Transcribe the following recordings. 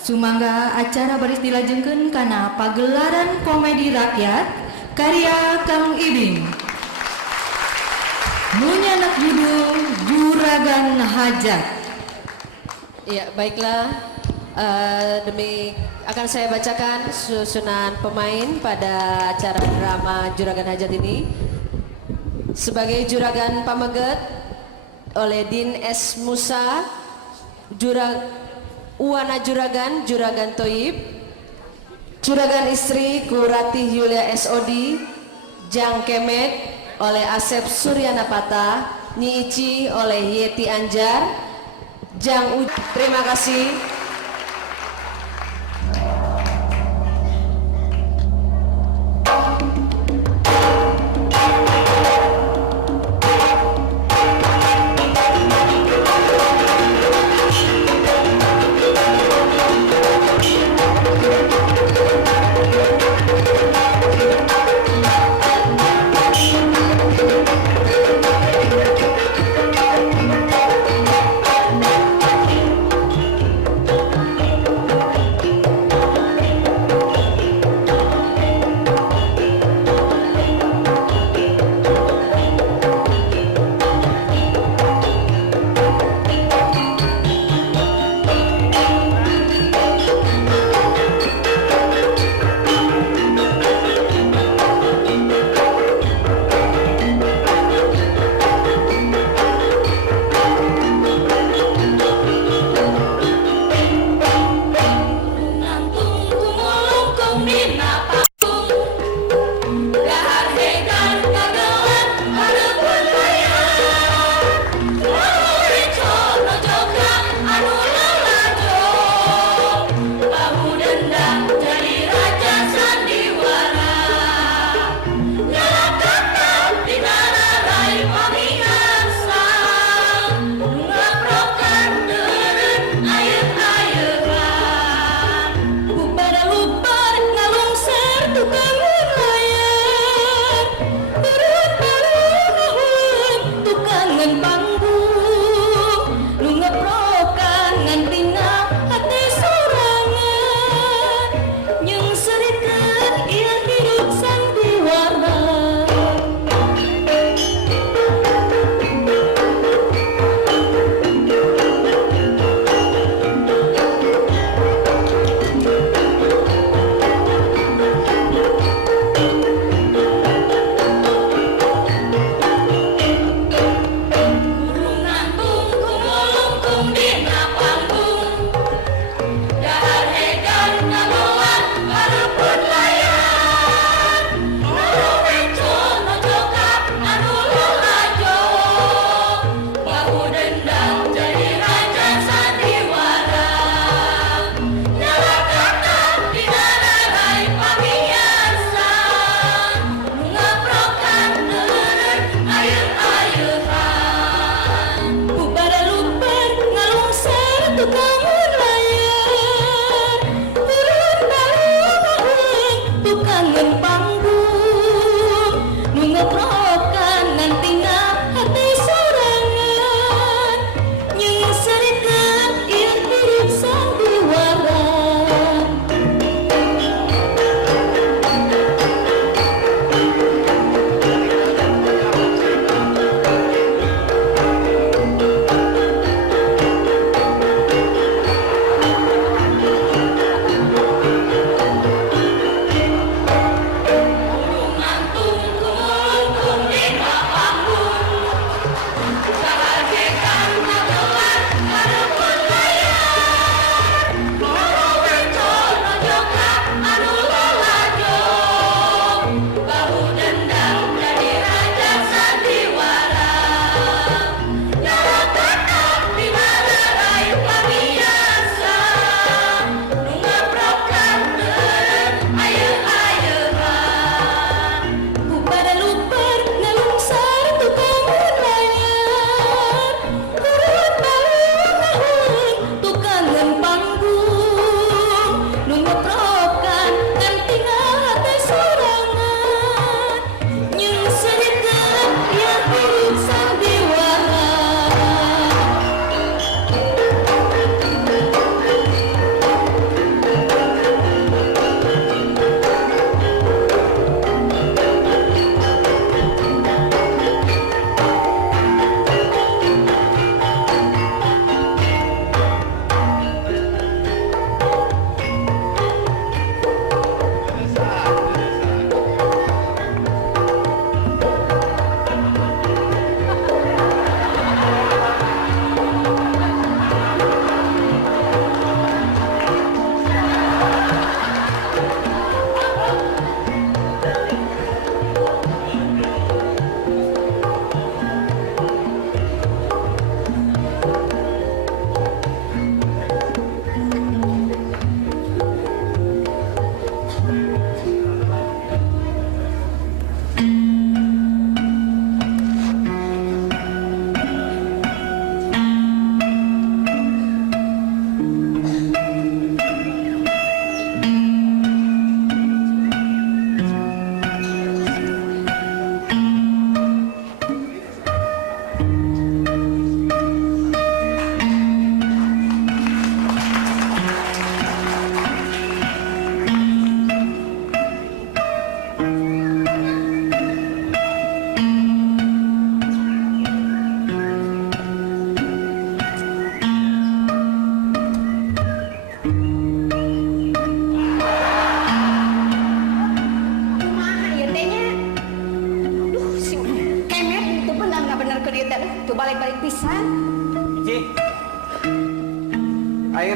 Sumangga acara baris dilajengkeun kana pagelaran komedi rakyat karya Kang Ibing. Munyanak judul Juragan Hajat. Ya, baiklah. Akan saya bacakan susunan pemain pada acara drama Juragan Hajat ini. Sebagai Juragan Pameget oleh Din S. Musa, Uwana Juragan, Juragan Toib, Juragan Istri Kurati Yulia S.O.D, Jang Kemet oleh Asep Suryanapata, Nyi Ici oleh Yeti Anjar, Jang Uj. Terima kasih.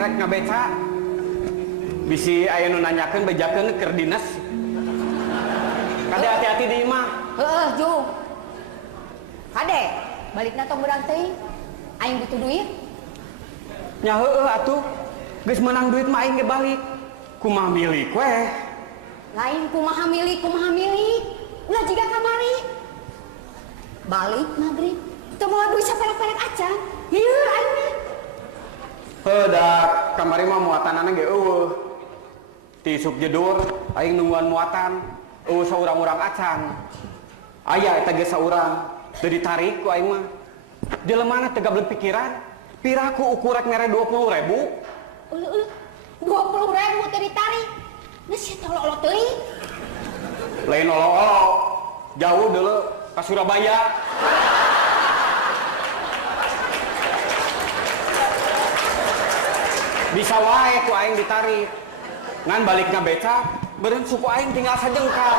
rek ngabeca. Bisi aya nu nanyakeun bejakeun keur dinas. Kade hati-hati di imah. Heeh, Ju. Kade, balikna tong beurang teuing. Aing butuh duit. Nya heueuh atuh. Geus menang duit mah aing ge balik. Kumaha milik weh. Lain kumaha milik. Ulah jiga kamari. Balik maghrib. Teu moal duit saperek-perek acan. Hieu aing mah. Heudak kamari mah muatanana ge eueuh. Ti suk jedur aing nungguan muatan. Eueuh saurang-urang acan. Aya eta ge saurang. Teu ditarik ku aing mah. Jelemana teu gablek pikiran. Piraku ukurek mere 20.000. 20.000 teh ditarik. Nah sia teh olo-olo teuing. Lain olo-olo. Jauh deuleu ka Surabaya. Bisa wae ku aing ditarik. Ngan balikna beca, beureun suku aing tinggal sajengkal.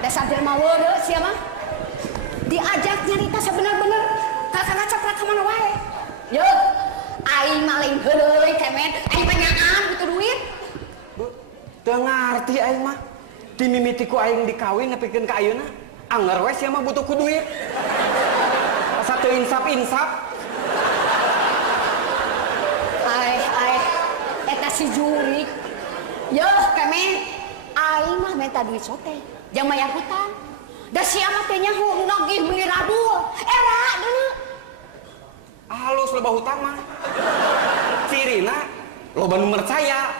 Dasar jelema weudeu sia mah. Diajak nyarita sabener-bener kakak caprak ka mana wae. Yeuh, aing mah lain heuleuy kemet, aing panyaan butuh duit. Teu ngarti aing mah. Ti mimiti ku aing dikawin nepikeun ka ayeuna, anger we sia mah butuh ku duit. Asa teu insap-insap. Eta si jurik. Yeuh kemet, aing mah minta duit sote. Jang mayar hutang. Da sia mah teh nyaho nagih beli radul. Era deuleu. Halus loba hutang mah. Cirina loba nu percaya.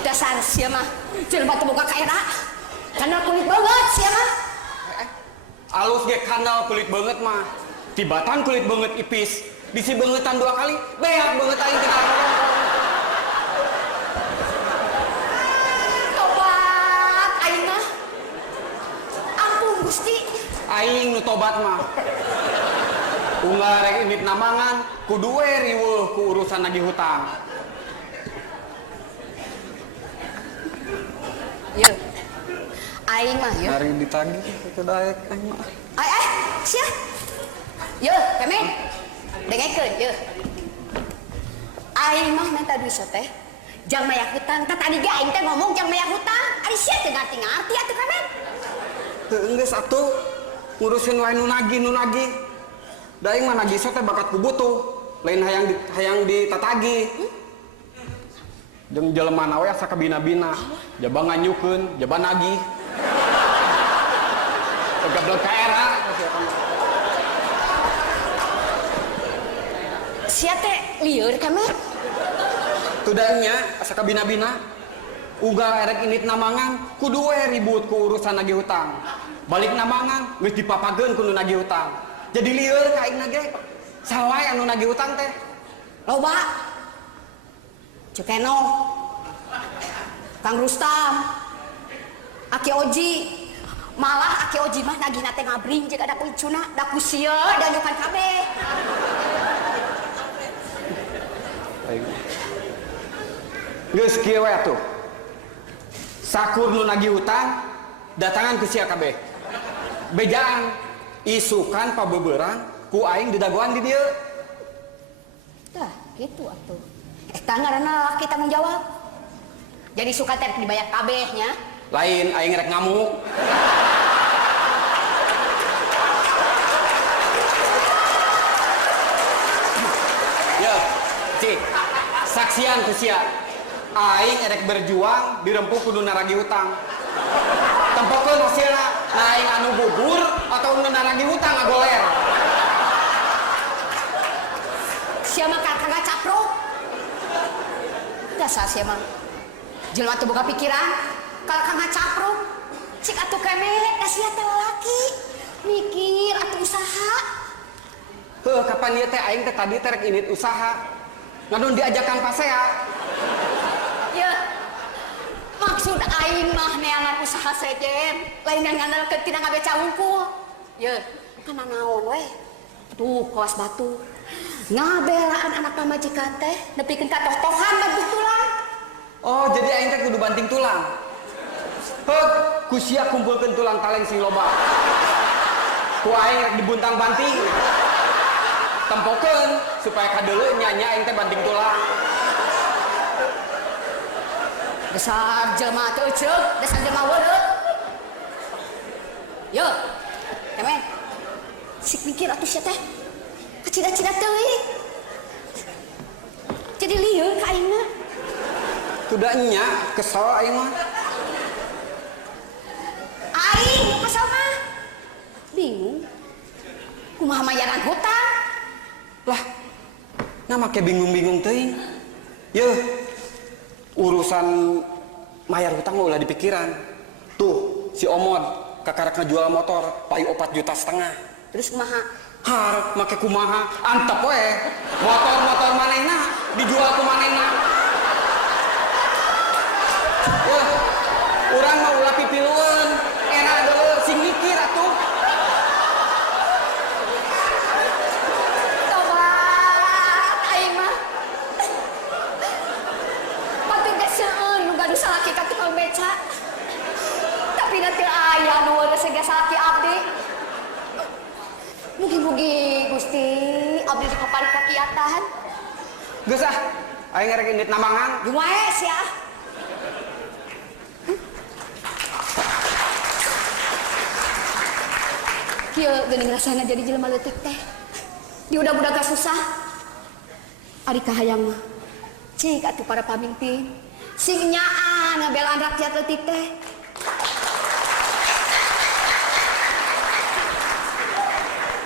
Dasar sia mah jelema teu boga ka era. Kana kulit banget sia mah. Halus ge kanal kulit banget mah. Tibatan kulit banget ipis. Bisi bangetan 2 kali, beak banget aing teh. Tobat aing mah. Ampun Gusti. Aing nu tobat mah. Unggal rek indit namangan, kudu we riweuh ku urusan nagih hutang. Yeuh. Aing mah yeuh. Hari ditagih teu daek aing mah. Sia. Yeuh, kemen. Dengekeun yeuh. Aing mah minta duit teh. Jang maya hutang, tadi ge aing teh ngomong jang maya hutang. Ari sia teu ngarti atuh kemen. Heuh geus atuh ngurusin wae nu nagih. Da aing mah nagih teh bakat ku butuh. Lain hayang ditatagi. Jeung jelemana we asa kabina-bina. Jaba nganyukeun, jaba nagih. Gablek ka era. Sia teh lieur kemen. Tudangnya asa kabina-bina. Uga erek indit namangan kudu we ribut ku urusan nagih hutang. Balik namangan geus dipapageun ku nu nagih hutang. Jadi lieur ka aing ge. Saha wae anu nagih hutang teh? Loba. Cukeno. Kang Rustam. Aki Oji. Malah Aki Oji mah nagihna teh ngabring jeung ada kuncuna, da ku sieu da nyukan kabeh. Geus kieu we atuh. Sakur nu nagih hutang datangan ku sia kabeh. Bejaan isukan pabebeurang ku aing didagoan di dieu. Tah, gitu atuh. Eta ngaranna laki tanggung jawab. Jadi suka teh dibayar kabehnya. Lain aing rek ngamuk. Yo, cik. Saksian ku sia. Aing erek berjuang dirempuk kudu naragi hutang. Tempokeun hasilna, aing anu bubur atau nu naragi hutang ngagoler. Sia mah kagak capruk. Dasar sia mah. Jelema teu boga pikiran, kalau kagak capruk. Cik atuh kemet, da sia teh laki. Mikir atuh usaha. Heuh, kapan ieu teh aing teh tadi teh rek indit usaha. Ngadon diajakan pasea. Ya, maksud aing mah neangan usaha sejen, lain yang ngandalkeun tina ngabeca wungkul. Ya, kana naon we? Tuh, kawas batu. Ngabelaan anak pamajikan teh, nepikeun katoh-tohan banting tulang. Oh, jadi aing teh kudu banting tulang. Heuh, ku sia kumpulkeun tulang taleng sing loba. Ku aing rek dibuntang banting. tempokeun supaya kadeuleu nyanyi aing teh banting tulang. Dasar jelema teu ceuk, dasar jelema weuleu. Yo, temen. Sik mikir atuh sia teh. Kacida-cida teuing. Jadi lieur ka aingna. Kuda nya kesel aing mah. Aing kesel mah. Bingung. Kumaha mayaran hutang? Lah, nama ke bingung-bingung teuing. Yeuh, urusan mayar hutang mah ulah dipikiran. Tuh, si Omod kakarek ngejual motor payu 4,5 juta. Terus kumaha? Harap make kumaha, antep we. Motor-motor manehna dijual ku manehna. Wah, urang mah ulah pipilueun. Enak deuleu sing mikir atuh. Tobat aing mah. Patuh geus seueun nu gaduh salaki ka tukang beca. Tapi nanti aya nu geus salaki abdi. Mugi-mugi Gusti abdi dipapari kakiatan. Geus ah, aing ngarek indit namangan. Jumae sia. Kieu geuning rasana jadi jelema leutik teh. Di udah-udah gak susah. Ari kahayang mah. Cik atuh para pamimpin. Sing nyaan ngabelaan rakyat leutik teh.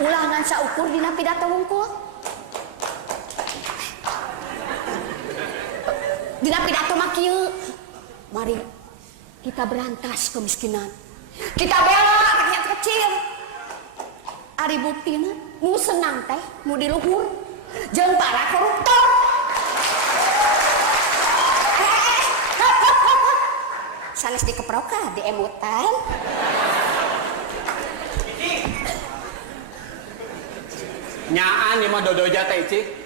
Ulangan saukur dina pidato wungkul. Dina pidato mah kieu. Mari kita berantas kemiskinan. Kita bela rakyat kecil. Ari buktina nu senang teh nu di luhur jeung para koruptor. Sanes dikeprok ka di emutan. Nyaan ieu mah dodoja teh cik.